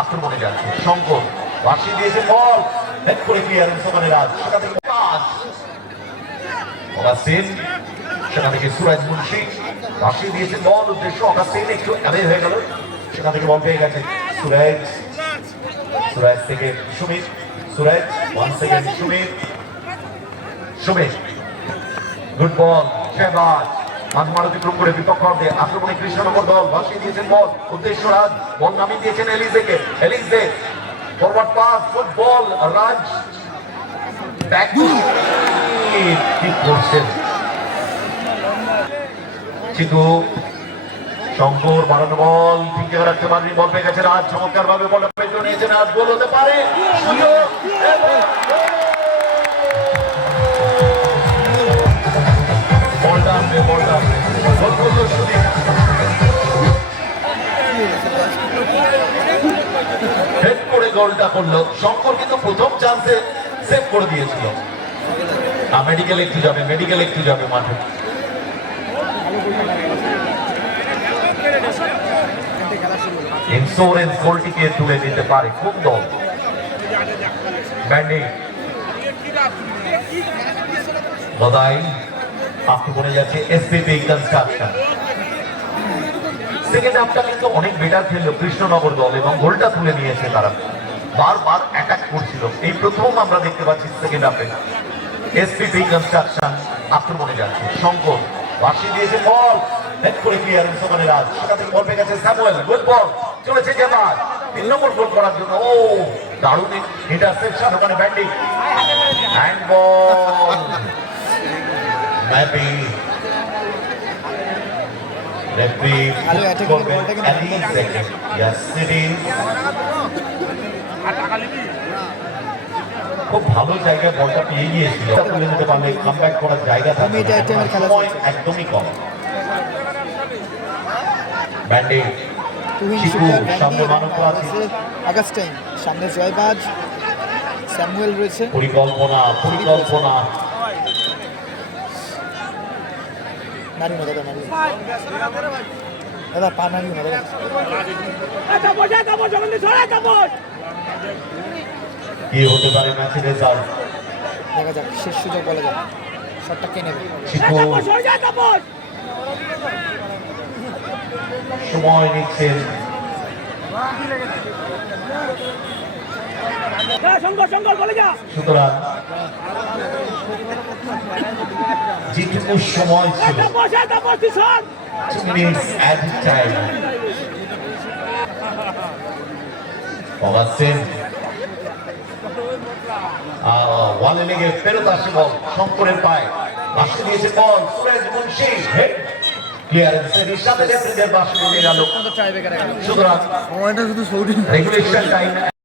আক্রমণে যাচ্ছে শঙ্কর বাসি দিয়েছে বল হেড করে ক্লিয়ারেন্স ওখানে রাজ সেখান থেকে পাস অগাস্টিন সেখান থেকে সুরাজ মুন্সি বাসি দিয়েছে বল উদ্দেশ্য অগাস্টিন একটু অ্যাভে হয়ে গেল সেখান থেকে বল পেয়ে গেছে সুরাজ সুরাজ থেকে Sumit Suraj 1 second Sumit good ball Shehbaz মাঝমাঠ অতিক্রম করে বিপক্ষে আক্রমণে কৃষ্ণনগর দল ভাসিয়ে দিয়েছেন বল উদ্দেশ্য রাজ বল নামিয়ে দিয়েছেন এলিজে ফরওয়ার্ড পাস গুড বল রাজ ব্যাক ঠিক করছেন চিতু শঙ্কর বাড়ানো বল ঠিক জায়গায় রাখতে পারেনি বল পেয়ে গেছে রাজ চমৎকার ভাবে বল পেছনে নিয়েছেন রাজ গোল হতে পারে হেড করে গোলটা করলো শঙ্কর কিন্তু প্রথম চান্সে সেভ করে দিয়েছিল মেডিকেল একটু যাবে মাঠে ইন্স্যুরেন্স গোলটিকে তুলে নিতে পারে খুব দল ব্যান্ডিং বদাই আক্রমণে যাচ্ছে এসপিপি কনস্ট্রাকশন সেকেন্ড হাফটা কিন্তু অনেক বেটার খেললো কৃষ্ণনগর দল এবং গোলটা তুলে নিয়েছে তারা বারবার অ্যাটাক করছিল এই প্রথম আমরা দেখতে পাচ্ছি সেকেন্ড হাফে এসপিপি কনস্ট্রাকশন আক্রমণে যাচ্ছে শঙ্কর বাসি দিয়েছে বল হেড করে ক্লিয়ারেন্স ওখানে রাজ সেখান থেকে বল পেয়ে গেছে স্যামুয়েল গুড বল চলেছে জামাল 3 নম্বর গোল করার জন্য ও দারুণ ইন্টারসেপশন ওখানে banding hand ball ম্যাপি referee any second yes it is খুব ভালো জায়গায় বলটা পেয়ে গিয়েছিল তুলে নিতে পারলে কামব্যাক করার জায়গা থাকে সময় একদমই কম ব্যান্ডিং চিকু সামনে মানব আছে অগাস্টিন সামনে জয়বাজ স্যামুয়েল রয়েছে পরিকল্পনা দাদা পা নাড়ি না দাদা কি হতে পারে ম্যাচের রেজাল্ট দেখা যাক শেষ সুযোগ বলা যাক শটটা কে নেবে সময় নিচ্ছেন সুতরাং যেটুকু সময় ছিল 2 minutes added time অগাস্টিন ওয়ালে লেগে ফেরত আসে বল শঙ্করের পায়ে বাসে দিয়েছে বল সুরেশ মুন্সি হেড ক্লিয়ারেন্সের সাথে রেফারিদের বাসে নিয়ে গেল সুতরাং রেগুলেশন টাইম